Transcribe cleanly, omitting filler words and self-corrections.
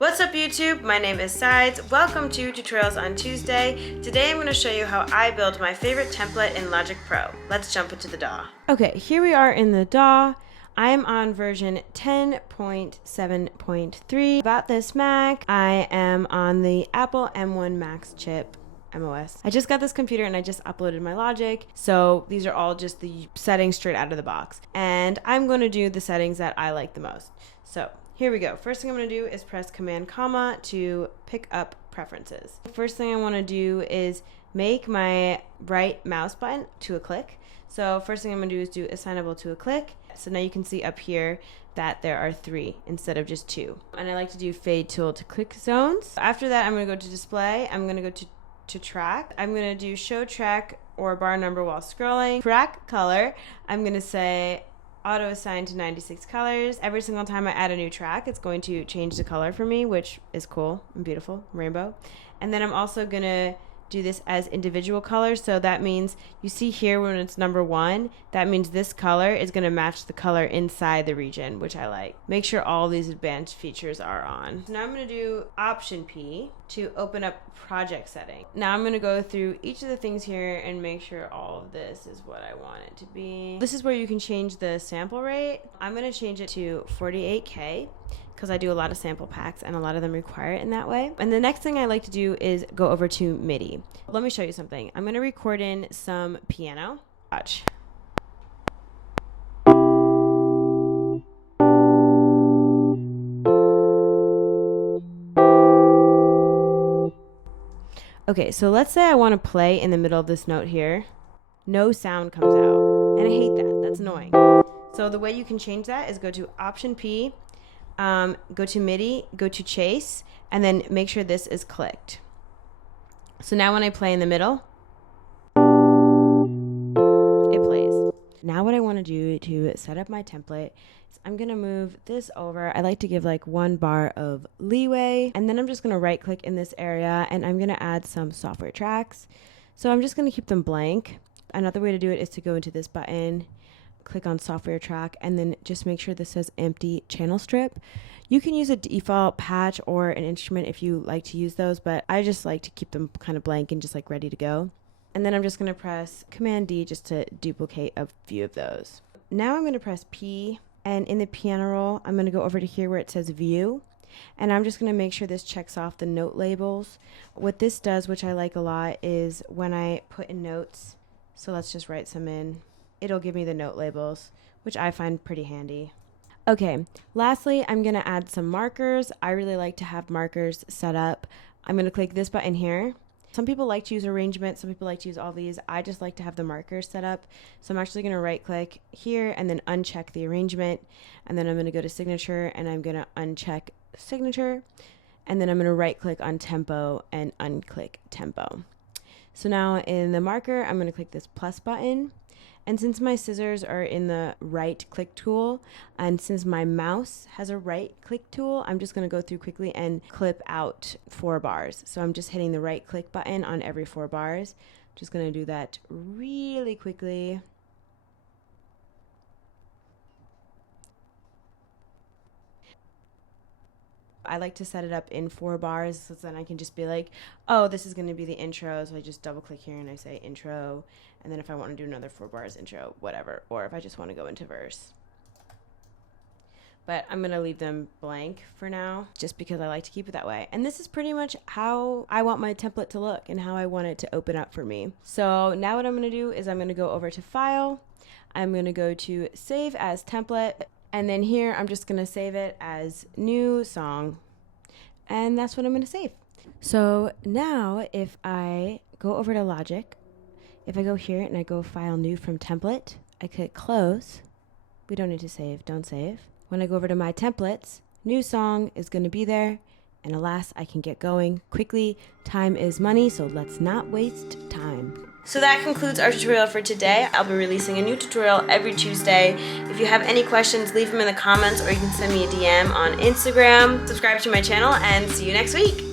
What's up YouTube? My name is Sides. Welcome to Tutorials on Tuesday. Today I'm going to show you how I build my favorite template in Logic Pro. Let's jump into the DAW. Okay, here we are in the DAW. I am on version 10.7.3. About this Mac, I am on the Apple M1 Max chip. MOS. I just got this computer and I just uploaded my Logic, so these are all just the settings straight out of the box. And I'm going to do the settings that I like the most. So here we go. First thing I'm going to do is press Command comma to pick up preferences. First thing I want to do is make my right mouse button to a click. So first thing I'm going to do is do assignable to a click. So now you can see up here that there are 3 instead of just 2. And I like to do fade tool to click zones. After that, I'm going to go to display. I'm going to go to track. I'm going to do show track or bar number while scrolling. Track color, I'm going to say auto assign to 96 colors. Every single time I add a new track, it's going to change the color for me, which is cool and beautiful, rainbow. And then I'm also going to do this as individual colors. So that means you see here when it's number 1, that means this color is going to match the color inside the region, which I like. Make sure all these advanced features are on. So now I'm going to do Option P to open up project setting. Now I'm going to go through each of the things here and make sure all of this is what I want it to be. This is where you can change the sample rate. I'm going to change it to 48K. because I do a lot of sample packs and a lot of them require it in that way. And the next thing I like to do is go over to Midi. Let me show you something. I'm going to record in some piano. Watch. Okay, so let's say I want to play in the middle of this note here. No sound comes out, and I hate that. That's annoying. So the way you can change that is go to Option P, go to Midi, go to Chase, and then make sure this is clicked. So now when I play in the middle, it plays. Now what I want to do to set up my template is I'm going to move this over. I like to give like 1 bar of leeway, and then I'm just going to right click in this area and I'm going to add some software tracks. So I'm just going to keep them blank. Another way to do it is to go into this button, click on software track, and then just make sure this says empty channel strip. You can use a default patch or an instrument if you like to use those, but I just like to keep them kind of blank and just like ready to go. And then I'm just going to press Command D just to duplicate a few of those. Now I'm going to press P, and in the piano roll, I'm going to go over to here where it says View, and I'm just going to make sure this checks off the note labels. What this does, which I like a lot, is when I put in notes, so let's just write some in, it'll give me the note labels, which I find pretty handy. Okay, lastly, I'm going to add some markers. I really like to have markers set up. I'm going to click this button here. Some people like to use arrangement, some people like to use all these. I just like to have the markers set up. So I'm actually going to right click here and then uncheck the arrangement. And then I'm going to go to signature and I'm going to uncheck signature. And then I'm going to right click on tempo and unclick tempo. So now in the marker, I'm going to click this plus button. And since my scissors are in the right click tool, and since my mouse has a right click tool, I'm just going to go through quickly and clip out 4 bars. So I'm just hitting the right click button on every 4 bars. Just going to do that really quickly. I like to set it up in 4 bars, so then I can just be like, oh, this is going to be the intro. So I just double click here and I say intro. And then if I want to do another 4 bars intro, whatever. Or if I just want to go into verse. But I'm going to leave them blank for now, just because I like to keep it that way. And this is pretty much how I want my template to look and how I want it to open up for me. So now what I'm going to do is I'm going to go over to File. I'm going to go to Save as Template. And then here, I'm just going to save it as new song. And that's what I'm going to save. So now if I go over to Logic, if I go here and I go File New from Template, I click Close. We don't need to save. Don't save. When I go over to My Templates, new song is going to be there. And alas, I can get going quickly. Time is money, so let's not waste time. So that concludes our tutorial for today. I'll be releasing a new tutorial every Tuesday. If you have any questions, leave them in the comments or you can send me a DM on Instagram. Subscribe to my channel and see you next week.